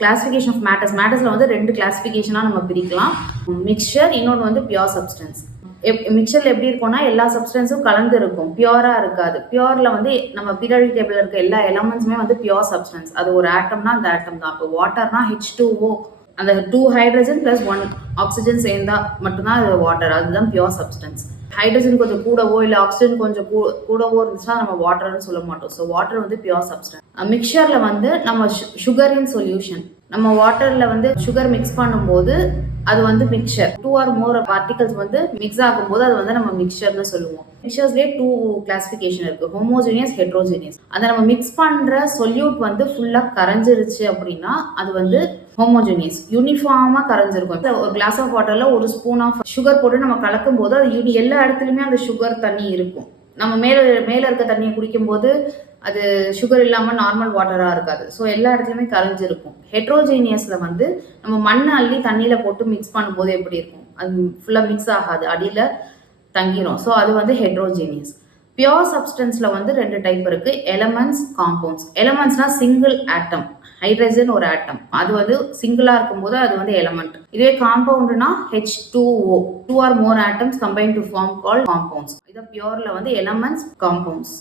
Classification of மேட்டர்ஸ்ல வந்து 2 கிளாசிஃபிகேஷனாக நம்ம பிரிக்கலாம். மிக்சர், இன்னொன்று வந்து பியோர் சப்ஸ்டன்ஸ். மிக்சர்ல எப்படி இருக்கும்னா எல்லா சப்ஸ்டன்ஸும் கலந்து இருக்கும், பியூரா இருக்காது. பியூர்ல வந்து நம்ம பீரியாடிக் டேபிள்ல இருக்க எல்லா எலமெண்ட்ஸுமே வந்து பியூர் சப்ஸ்டன்ஸ். அது ஒரு ஆட்டம்னா அந்த ஆட்டம் தான். இப்போ வாட்டர்னா H2O, அந்த 2 ஹைட்ரஜன் ப்ளஸ் 1 ஆக்சிஜன் சேர்ந்தா மட்டும்தான் அது வாட்டர். அதுதான் பியூர் சப்ஸ்டன்ஸ். ஹைட்ரஜன் கொஞ்சம் கூடவோ இல்லை ஆக்சிஜன் கொஞ்சம் கூடவோ இருந்துச்சுன்னா நம்ம வாட்டர்னு சொல்ல மாட்டோம். ஸோ வாட்டர் வந்து பியூர் சப்ஸ்டன்ஸ். மிக்சர்ல வந்து நம்ம சுகர் இன் சொல்யூஷன், நம்ம வாட்டர்ல வந்து சுகர் மிக்ஸ் பண்ணும்போது அது வந்து மிக்சர். 2 or more பார்ட்டிகல்ஸ் வந்து மிக்ஸ் ஆகும்போது அது வந்து நம்ம மிக்சர்னு சொல்லுவோம். மிக்சர்ஸ்லேயே 2 கிளாசிஃபிகேஷன் இருக்கு, ஹோமோஜீனியஸ், ஹெட்ரோஜீனியஸ். அதை நம்ம மிக்ஸ் பண்ற சொல்யூட் வந்து ஃபுல்லா கரைஞ்சிருச்சு அப்படின்னா அது வந்து ஹோமோஜீனியஸ், யூனிஃபார்மா கரைஞ்சிருக்கும். ஒரு கிளாஸ் ஆஃப் வாட்டர்ல ஒரு ஸ்பூன் ஆஃப் சுகர் போட்டு நம்ம கலக்கும் போது அது எல்லா இடத்துலயுமே அந்த சுகர் தண்ணி இருக்கும். நம்ம மேல இருக்க தண்ணியை குடிக்கும் போது அது சுகர் இல்லாம நார்மல் வாட்டரா இருக்காது. ஸோ எல்லா இடத்துலயுமே கரைஞ்சிருக்கும். ஹெட்ரோஜீனியஸ்ல வந்து நம்ம மண்ணை அள்ளி தண்ணியில போட்டு மிக்ஸ் பண்ணும்போது எப்படி இருக்கும், அது ஃபுல்லா மிக்ஸ் ஆகாது, அடியில தங்கிரும். ஸோ அது வந்து ஹெட்ரோஜீனியஸ். பியோர் சப்ஸ்டன்ஸ்ல வந்து 2 டைப் இருக்கு, எலமெண்ட்ஸ், காம்பவுண்ட்ஸ். எலமெண்ட்ஸ்னா சிங்கிள் ஆட்டம், ஹைட்ரஜன் ஒரு ஆட்டம், அது வந்து சிங்கிளா இருக்கும்போது அது வந்து எலமெண்ட். இதுவே காம்பவுண்ட்னா H2O, 2 or more atoms combined to form called compounds. இது பியூர்ல வந்து எலமெண்ட்ஸ், காம்பவுண்ட்ஸ்.